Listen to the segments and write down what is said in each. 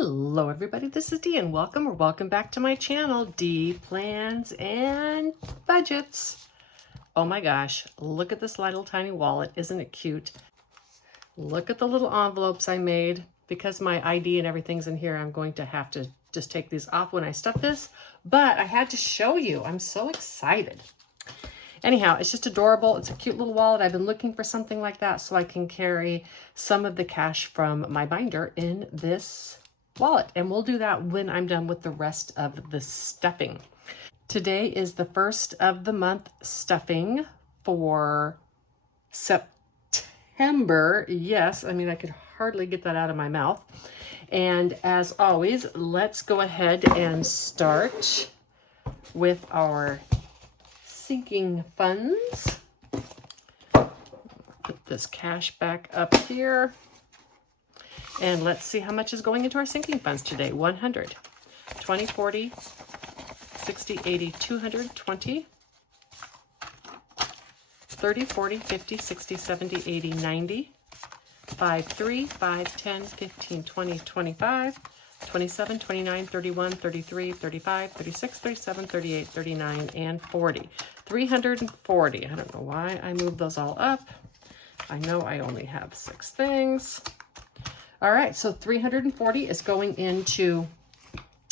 Hello everybody, this is Dee and welcome back to my channel, Dee Plans and Budgets. Oh my gosh, look at this little tiny wallet. Isn't it cute? Look at the little envelopes I made. Because my ID and everything's in here, I'm going to have to just take these off when I stuff this, but I had to show you. I'm so excited. Anyhow, it's just adorable. It's a cute little wallet. I've been looking for something like that so I can carry some of the cash from my binder in this wallet. And we'll do that when I'm done with the rest of the stuffing. Today is the first of the month stuffing for September. Yes, I mean, I could hardly get that out of my mouth. And as always, let's go ahead and start with our sinking funds. Put this cash back up here. And let's see how much is going into our sinking funds today. 100, 20, 40, 60, 80, 200, 20, 30, 40, 50, 60, 70, 80, 90, 5, 3, 5, 10, 15, 20, 25, 27, 29, 31, 33, 35, 36, 37, 38, 39, and 40. 340. I don't know why I moved those all up. I know I only have 6 things. All right, so 340 is going into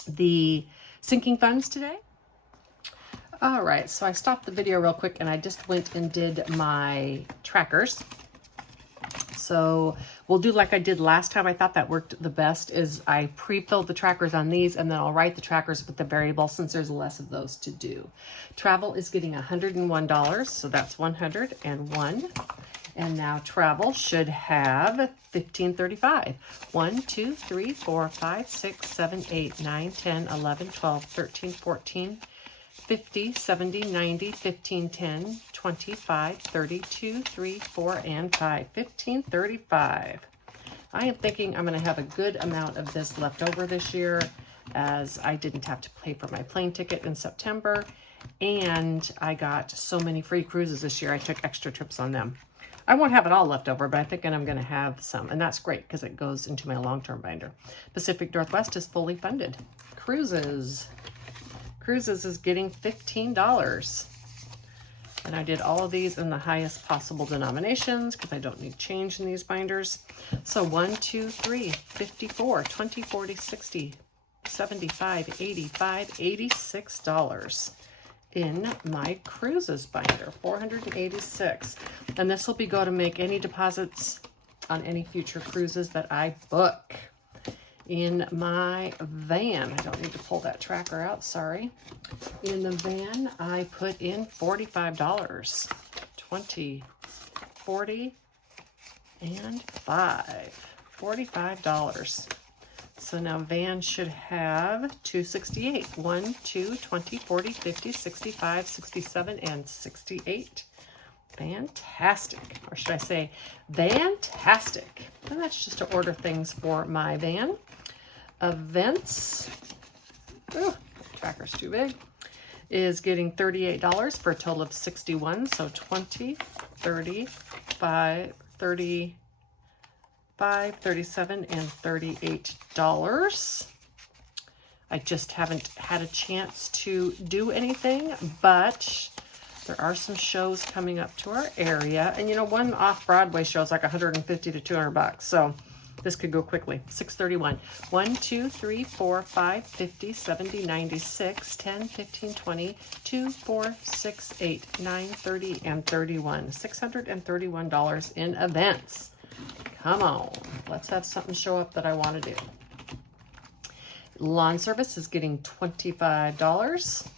the sinking funds today. All right, so I stopped the video real quick and I just went and did my trackers. So we'll do like I did last time. I thought that worked the best is I pre-filled the trackers on these and then I'll write the trackers with the variable since there's less of those to do. Travel is getting $101, so that's 101. And now travel should have $15.35. 1, 2, 3, 4, 5, 6, 7, 8, 9, 10, 11, 12, 13, 14, 50, 70, 90, 15, 10, 25, 32, 3, 4, and 5. 15.35. I am thinking I'm going to have a good amount of this left over this year as I didn't have to pay for my plane ticket in September and I got so many free cruises this year. I took extra trips on them. I won't have it all left over, but I'm thinking I'm going to have some, and that's great because it goes into my long-term binder. Pacific Northwest is fully funded. Cruises is getting $15. And I did all of these in the highest possible denominations because I don't need change in these binders. So 1, 2, 3, 54, 20, 40, 60, 75, 85, $86 in my cruises binder, 486. And this will be go to make any deposits on any future cruises that I book. In my van, I don't need to pull that tracker out, sorry. In the van, I put in $45, 20, 40, and 5, $45. So now van should have 268, 1, 2, 20, 40, 50, 65, 67, and 68. Fantastic, or should I say fantastic. And that's just to order things for my van. Events, tracker's too big, is getting $38 for a total of 61. So 20, 35, 35, 37, and $38. I just haven't had a chance to do anything, but there are some shows coming up to our area. And you know, one off-Broadway show is like $150 to $200. So this could go quickly. 631. 1, 2, 3, 4, 5, 50, 70, 96, 10, 15, 20, 2, 4, 6, 8, 9, 30, and 31. $631 in events. Come on. Let's have something show up that I want to do. Lawn service is getting $25.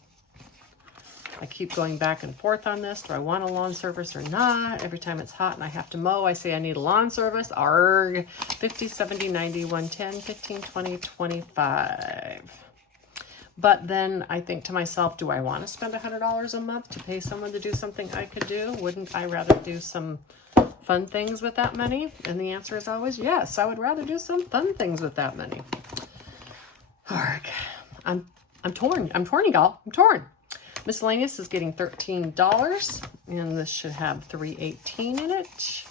I keep going back and forth on this. Do I want a lawn service or not? Every time it's hot and I have to mow, I say I need a lawn service. Arg. 50, 70, 90, 110, 15, 20, 25. But then I think to myself, do I want to spend $100 a month to pay someone to do something I could do? Wouldn't I rather do some fun things with that money? And the answer is always yes. I would rather do some fun things with that money. Arg. I'm torn. I'm torn, y'all. I'm torn. Miscellaneous is getting $13, and this should have $318 in it.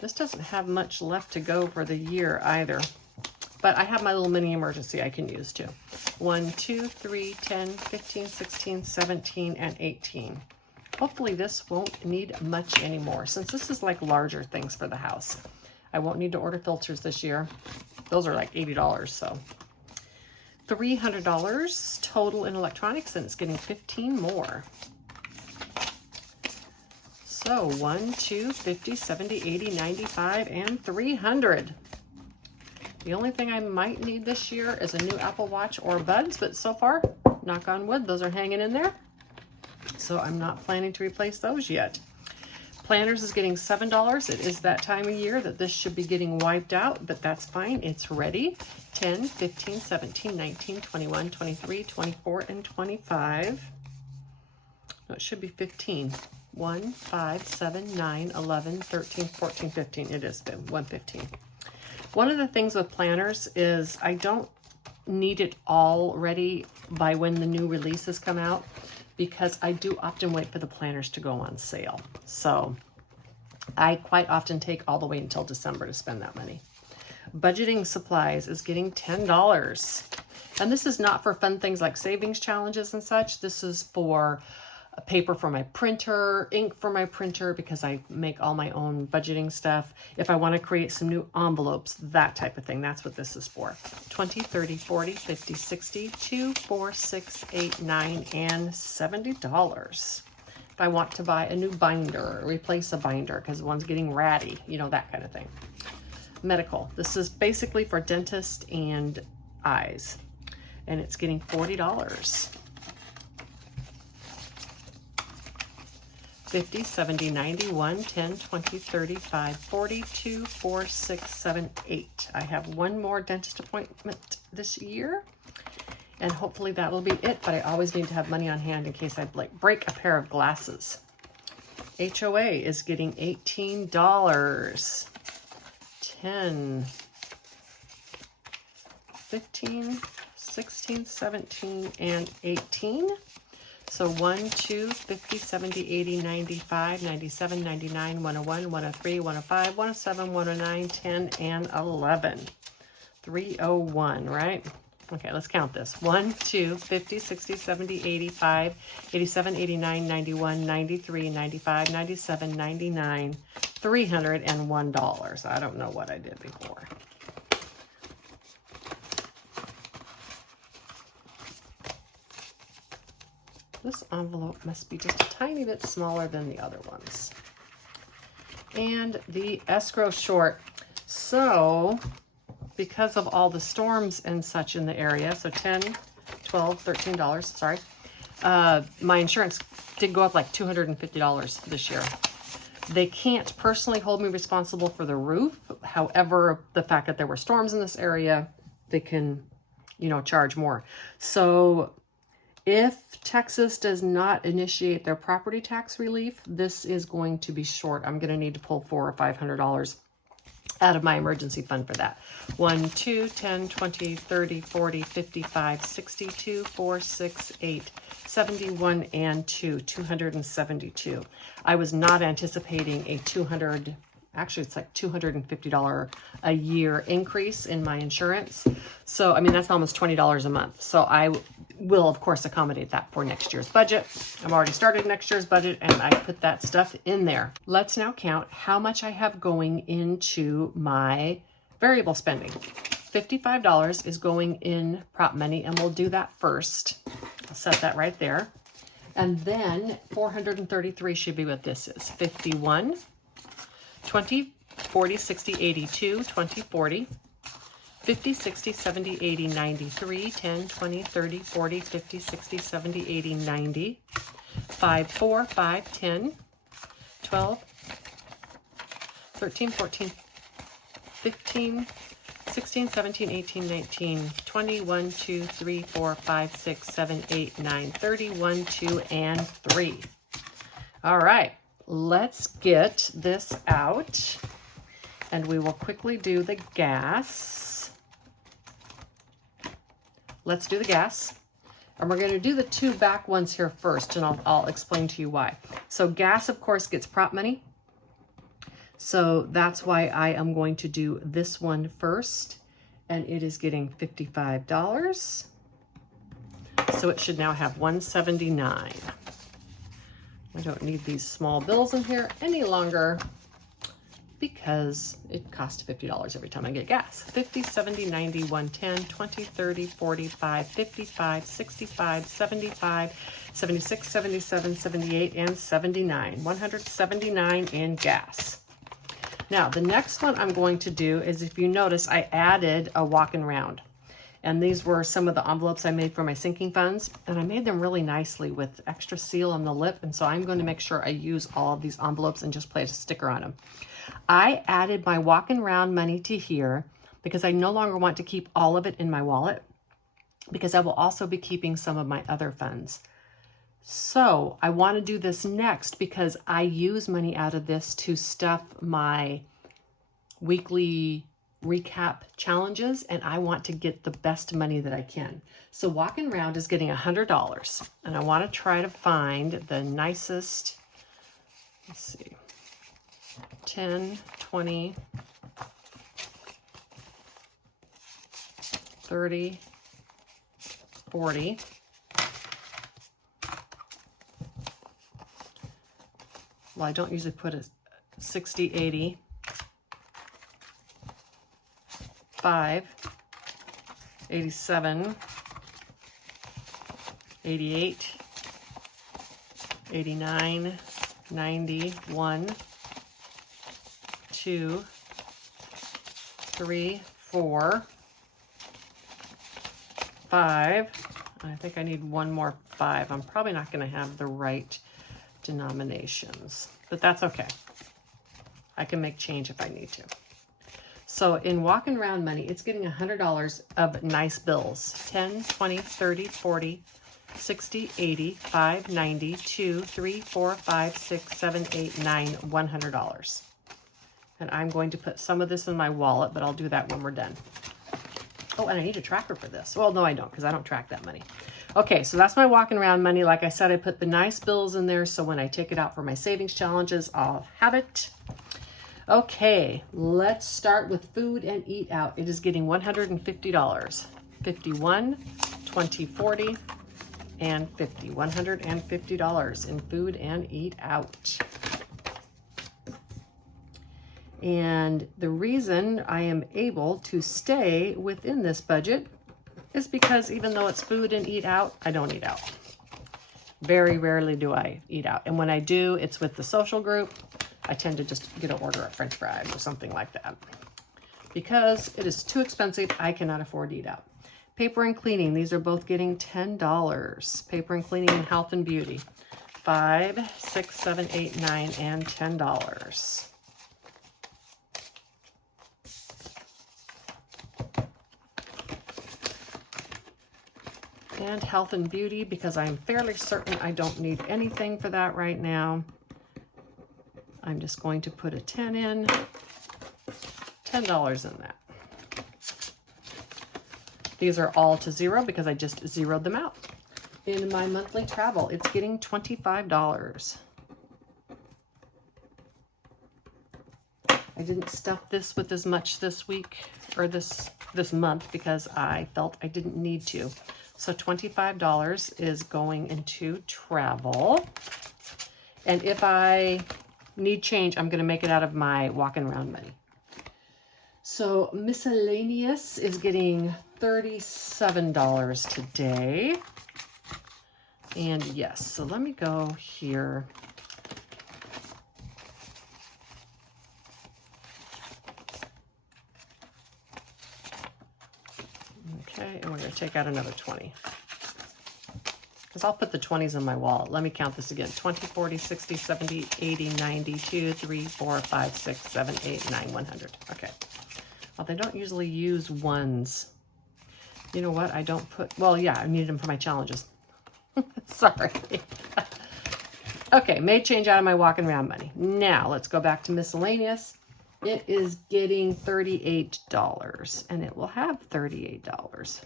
This doesn't have much left to go for the year either. But I have my little mini emergency I can use too. 1, 2, 3, 10, 15, 16, 17, and 18. Hopefully this won't need much anymore, since this is like larger things for the house. I won't need to order filters this year. Those are like $80, so. $300 total in electronics, and it's getting 15 more. So 1, 2, 50, 70, 80, 95, and 300. The only thing I might need this year is a new Apple Watch or buds, but so far, knock on wood, those are hanging in there. So I'm not planning to replace those yet. Planners is getting $7. It is that time of year that this should be getting wiped out, but that's fine. It's ready. 10, 15, 17, 19, 21, 23, 24, and 25. No, it should be 15. 1, 5, 7, 9, 11, 13, 14, 15. It is 115. One of the things with planners is I don't need it all ready by when the new releases come out, because I do often wait for the planners to go on sale. So I quite often take all the way until December to spend that money. Budgeting supplies is getting $10. And this is not for fun things like savings challenges and such. This is for paper for my printer, ink for my printer, because I make all my own budgeting stuff. If I want to create some new envelopes, that type of thing, that's what this is for. 20, 30, 40, 50, 60, 2, 4, 6, 8, 9, and $70. If I want to buy a new binder, replace a binder because one's getting ratty, you know, that kind of thing. Medical. This is basically for dentist and eyes, and it's getting $40. 50, 70, 90, 1, 10, 20, 30, 5, 40, 2, 4, 6, 7, 8. I have one more dentist appointment this year, and hopefully that'll be it, but I always need to have money on hand in case I break a pair of glasses. HOA is getting $18. 10, 15, 16, 17, and 18. So 1, 2, 50, 70, 80, 95, 97, 99, 101, 103, 105, 107, 109, 10, and 11. 301, right? Okay, let's count this. 1, 2, 50, 60, 70, 85, 87, 89, 91, 93, 95, 97, 99, $301. I don't know what I did before. This envelope must be just a tiny bit smaller than the other ones. And the escrow short. So, because of all the storms and such in the area, so $10, $12, $13, sorry. My insurance did go up like $250 this year. They can't personally hold me responsible for the roof. However, the fact that there were storms in this area, they can, you know, charge more. So if Texas does not initiate their property tax relief, this is going to be short. I'm going to need to pull $400 or $500 out of my emergency fund for that. 1, 2, 10, 20, 30, 40, 55, 62, 4, 6, 8, 71, and 272. I was not anticipating a actually it's like $250 a year increase in my insurance. So, I mean, that's almost $20 a month. So I will, of course, accommodate that for next year's budget. I've already started next year's budget and I put that stuff in there. Let's now count how much I have going into my variable spending. $55 is going in prop money, and we'll do that first. I'll set that right there. And then 433 should be what this is. 51, 20, 40, 60, 82, 20, 40, 50, 60, 70, 80, 93, 10, 20, 30, 40, 50, 60, 70, 80, 90, 5, 4, 5, 10, 12, 13, 14, 15, 16, 17, 18, 19, 20, 1, 2, 3, 4, 5, 6, 7, 8, 9, 30, 1, 2, and 3. All right, let's get this out, and we will quickly do the gas. Let's do the gas. And we're going to do the two back ones here first, and I'll explain to you why. So gas, of course, gets prop money. So that's why I am going to do this one first, and it is getting $55. So it should now have $179. I don't need these small bills in here any longer because it costs $50 every time I get gas. 50, 70, 90, 110, 20, 30, 45, 55, 65, 75, 76, 77, 78, and 79. 179 in gas. Now, the next one I'm going to do is, if you notice, I added a walking round. And these were some of the envelopes I made for my sinking funds. And I made them really nicely with extra seal on the lip. And so I'm going to make sure I use all of these envelopes and just place a sticker on them. I added my walking round money to here because I no longer want to keep all of it in my wallet, because I will also be keeping some of my other funds. So I want to do this next because I use money out of this to stuff my weekly recap challenges, and I want to get the best money that I can. So walking around is getting $100, and I want to try to find the nicest, let's see, 10, 20, 30, 40, well, I don't usually put a 60, 80, 5, 87, 88, 89, 90, 1, 2, 3, 4, 5. I think I need one more 5. I'm probably not going to have the right denominations, but that's okay. I can make change if I need to. So in walking around money, it's getting $100 of nice bills. 10, 20, 30, 40, 60, 80, 5, 90, 2, 3, 4, 5, 6, 7, 8, 9, $100. And I'm going to put some of this in my wallet, but I'll do that when we're done. Oh, and I need a tracker for this. Well, no, I don't, because I don't track that money. Okay, so that's my walking around money. Like I said, I put the nice bills in there, so when I take it out for my savings challenges, I'll have it. Okay, let's start with food and eat out. It is getting $150. 51, 20, 40, and 50. $150 in food and eat out. And the reason I am able to stay within this budget is because even though it's food and eat out, I don't eat out. Very rarely do I eat out. And when I do, it's with the social group. I tend to just get an order of French fries or something like that. Because it is too expensive, I cannot afford to eat out. Paper and cleaning, these are both getting $10. Paper and cleaning and health and beauty, 5, 6, 7, 8, 9, and $10. And health and beauty, because I'm fairly certain I don't need anything for that right now. I'm just going to put a 10 in, $10 in that. These are all to zero because I just zeroed them out. In my monthly travel, it's getting $25. I didn't stuff this with as much this week or this month because I felt I didn't need to. So $25 is going into travel. And if I need change, I'm going to make it out of my walking around money. So miscellaneous is getting $37 today. And yes, so let me go here. Okay, and we're going to take out another 20. Because I'll put the 20s in my wallet. Let me count this again. 20, 40, 60, 70, 80, 90, 2, 3, 4, 5, 6, 7, 8, 9, 100. Okay. Well, they don't usually use ones. You know what? I don't put, well, yeah, I needed them for my challenges. Sorry. Okay, made change out of my walking around money. Now, let's go back to miscellaneous. It is getting $38, and it will have $38.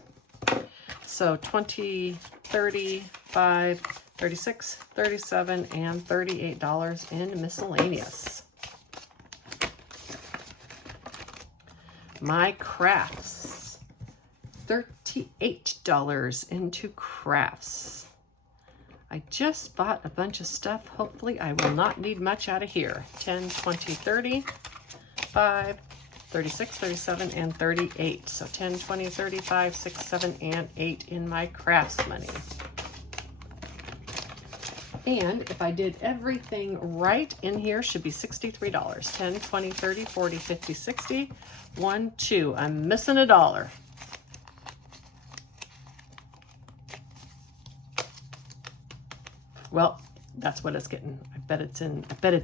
So 20, 30, 5, 36, 37, and $38 in miscellaneous. My crafts. $38 into crafts. I just bought a bunch of stuff. Hopefully I will not need much out of here. 10, 20, 30, 5, 36, 37, and 38. So 10, 20, 35, 6, 7, and 8 in my crafts money. And if I did everything right in here, should be $63. 10, 20, 30, 40, 50, 60. 1, 2. I'm missing $1. Well, that's what it's getting. I bet it's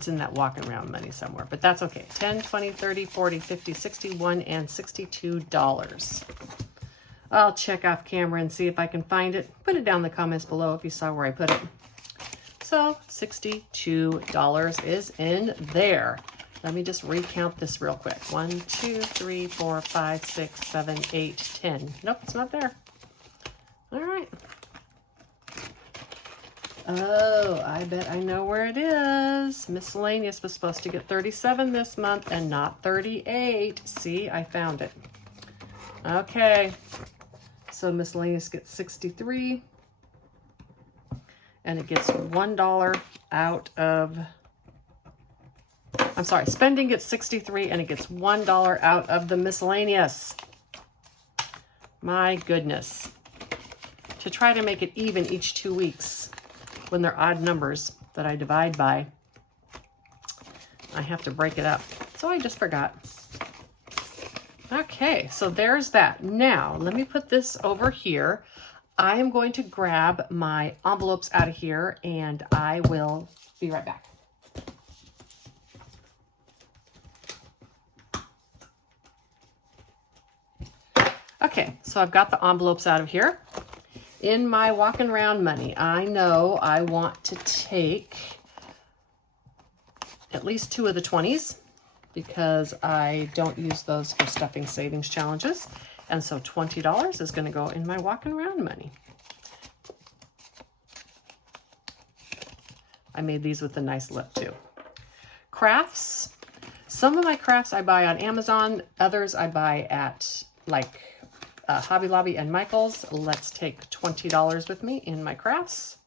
in that walking around money somewhere, but that's okay. 10, 20, 30, 40, 50, 61, and $62. I'll check off camera and see if I can find it. Put it down in the comments below if you saw where I put it. So $62 is in there. Let me just recount this real quick. 1, 2, 3, 4, 5, 6, 7, 8, 10. Nope, it's not there. All right. Oh, I bet I know where it is. Miscellaneous was supposed to get 37 this month and not 38. See, I found it. Okay. So miscellaneous gets 63. And it gets $1 out of, I'm sorry, spending gets 63 and it gets $1 out of the miscellaneous. My goodness. To try to make it even each 2 weeks when they're odd numbers that I divide by, I have to break it up. So I just forgot. Okay, so there's that. Now, let me put this over here. I am going to grab my envelopes out of here and I will be right back. Okay, so I've got the envelopes out of here. In my walking around money, I know I want to take at least 2 of the 20s because I don't use those for stuffing savings challenges. And so $20 is going to go in my walking around money. I made these with a nice lip too. Crafts. Some of my crafts I buy on Amazon. Others I buy at like Hobby Lobby and Michael's. Let's take $20 with me in my crafts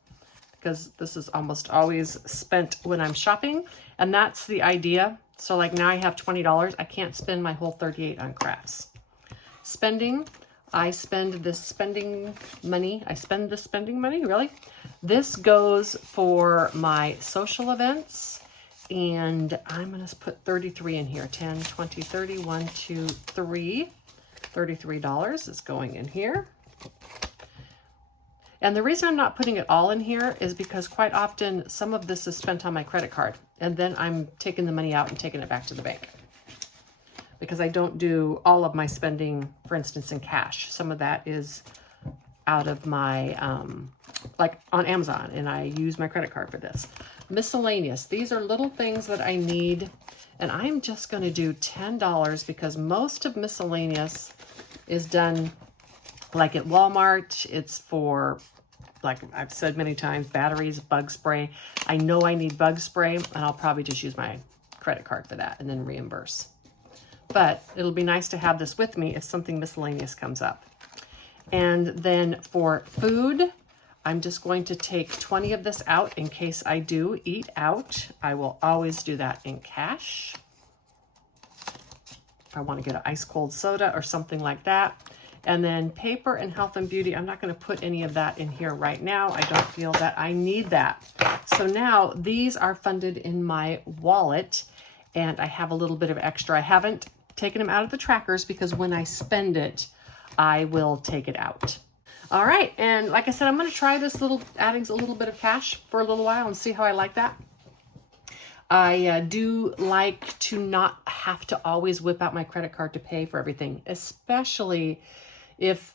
because this is almost always spent when I'm shopping. And that's the idea. So like now I have $20. I can't spend my whole $38 on crafts. Spending, I spend this spending money. Really? This goes for my social events, and I'm going to put 33 in here. 10, 20, 30, 1, 2, 3. $33 is going in here. And the reason I'm not putting it all in here is because quite often some of this is spent on my credit card, and then I'm taking the money out and taking it back to the bank. Because I don't do all of my spending, for instance, in cash. Some of that is out of my, like on Amazon, and I use my credit card for this. Miscellaneous. These are little things that I need, and I'm just going to do $10 because most of miscellaneous is done like at Walmart. It's for, like I've said many times, batteries, bug spray. I know I need bug spray, and I'll probably just use my credit card for that and then reimburse. But it'll be nice to have this with me if something miscellaneous comes up. And then for food, I'm just going to take 20 of this out in case I do eat out. I will always do that in cash. If I want to get an ice cold soda or something like that. And then paper and health and beauty, I'm not going to put any of that in here right now. I don't feel that I need that. So now these are funded in my wallet, and I have a little bit of extra. I haven't taken them out of the trackers because when I spend it, I will take it out. All right, and like I said, I'm going to try this adding a little bit of cash for a little while and see how I like that. I do like to not have to always whip out my credit card to pay for everything, especially if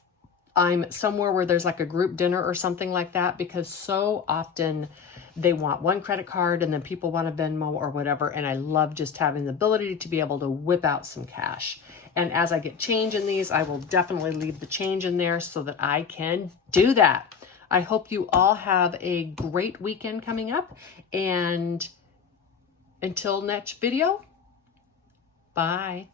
I'm somewhere where there's like a group dinner or something like that, because so often they want one credit card and then people want a Venmo or whatever. And I love just having the ability to be able to whip out some cash. And as I get change in these, I will definitely leave the change in there so that I can do that. I hope you all have a great weekend coming up. And until next video, bye.